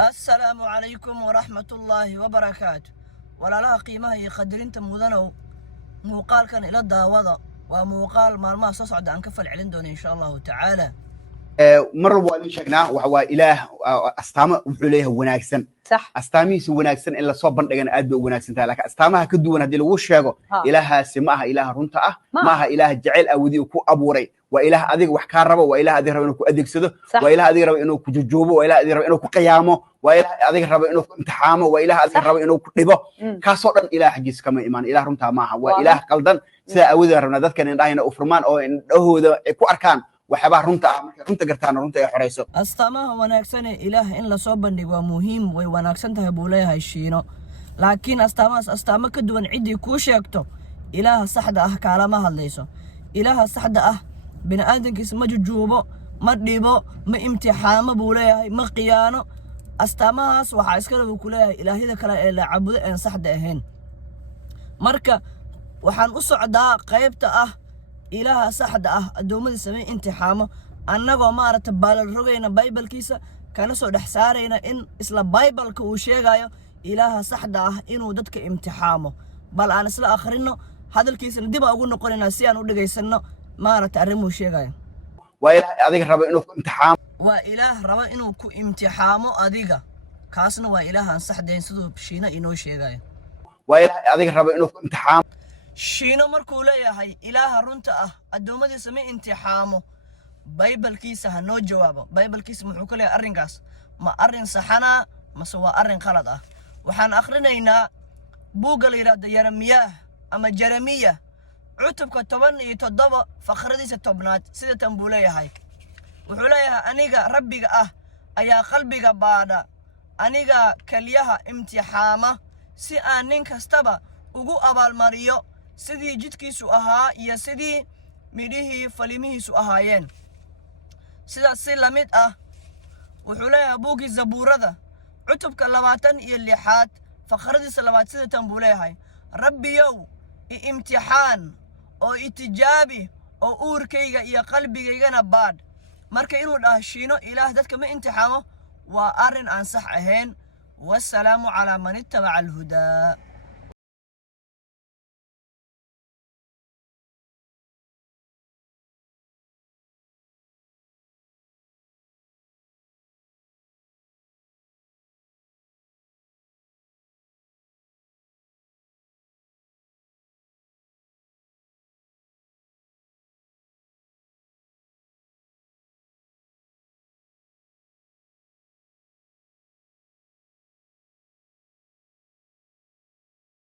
السلام عليكم ورحمة الله وبركاته. ولا لا قيمة يقدر انت مدنو موقال كان إلى الدعوة وموقال ما صعد عن كفل علندون إن شاء الله تعالى. مرة وأنا شكنا وهو إله أستامه وحليه وناكسن صح أستامي سو وناكسن إلا صوبا لجن أدب وناكسن تلاك أستامها كدو ونهدي له وشيء إله سماها إله رنتا ماها إله جعل أودي وكو أبوري وإله أذيك وحكار ربه وإله أذيك ربه إنه أذيك سده وإله أذيك ربه إنه كجوبه وإله أذيك ربه إنه قيامه وإله أذيك ربه إنه امتحامه وإله أذيك ربه إنه كتبه كاسورن إله حجيس كما إيمان إله رنتا ماها وإله قلدن سأودي ربنا ذات كان إنه أفرمان أو إنه ذا كو أركان وحباه runta gartaan runta ay xoreyso astaamaha wanaagsan ee ilaah in la soo bandhigo waa muhiim way wanaagsan tahay buu leeyahay shiino laakiin astaamahaas astaamo ka duwan cidii ku sheegto ilaaha saxda ah kaalama hadlayso ilaaha saxda ah bini aadankiisa ma jujuubo ma dhibo ma imtixaamo buu leeyahay ma qiyaano astaamahaas waxa iska laba ku leeyahay ilaahida kale ee la caabudo aan saxda ahayn marka waxaan u socdaa qaybta ah إله صحد الدومد سمي امتحامه أنغو مارت بالرغينا بايبل كيسا كان سود حسارينا إن إسلا بايبل كوشيغايو إله صحد إنو ددك امتحامه بل أنا سلا آخرينو هذا الكيس نديبا أقول نقولنا سيان ودقيسنو مارت أرمو شيغايو وإله أذيك ربا إنو امتحام وإله ربا إنو كو امتحامه أذيك كاسنو وإله صحدين سدو بشينا إنو شيغايو وإله أذيك ربا إنو امتحام shiino markuu leeyahay ilaaha runta ah adoomadiisa ma imtixaamo baybalkiisa ha noo jawaabo baybalkiisa muxuu ka leeyahay arrinkaas ma arrin saxana mase waa arrin qalad ah waxaan akhrinaynaa buugga la yiraahdo Yeremiyaah ama Jeremiya cutubka 17 faqradiisa 10 sida tan buu leeyahay wuxuu leeyahay aniga rabbiga ah ayaa qalbiga baadha aniga kaliyaha imtixaama si aan nin kastaba ugu abaalmariyo sidii jidkiisu ahaa iyo sidii midhihii falimihiisu ahaayeen sidaas si la mid ah wuxuu leeyahay buugii zabuurada cutubka 26 faqradiisa 2 sida tan buu leeyahay rabbiyow i imtixaan oo itijaabi oo uurkayga iyo qalbigaygana baadh marka inuu dhaho shiino ilaah dadka ma imtixaamo waa arrin aan sax ahayn wassalaamu calaa man ittabaca alhudaa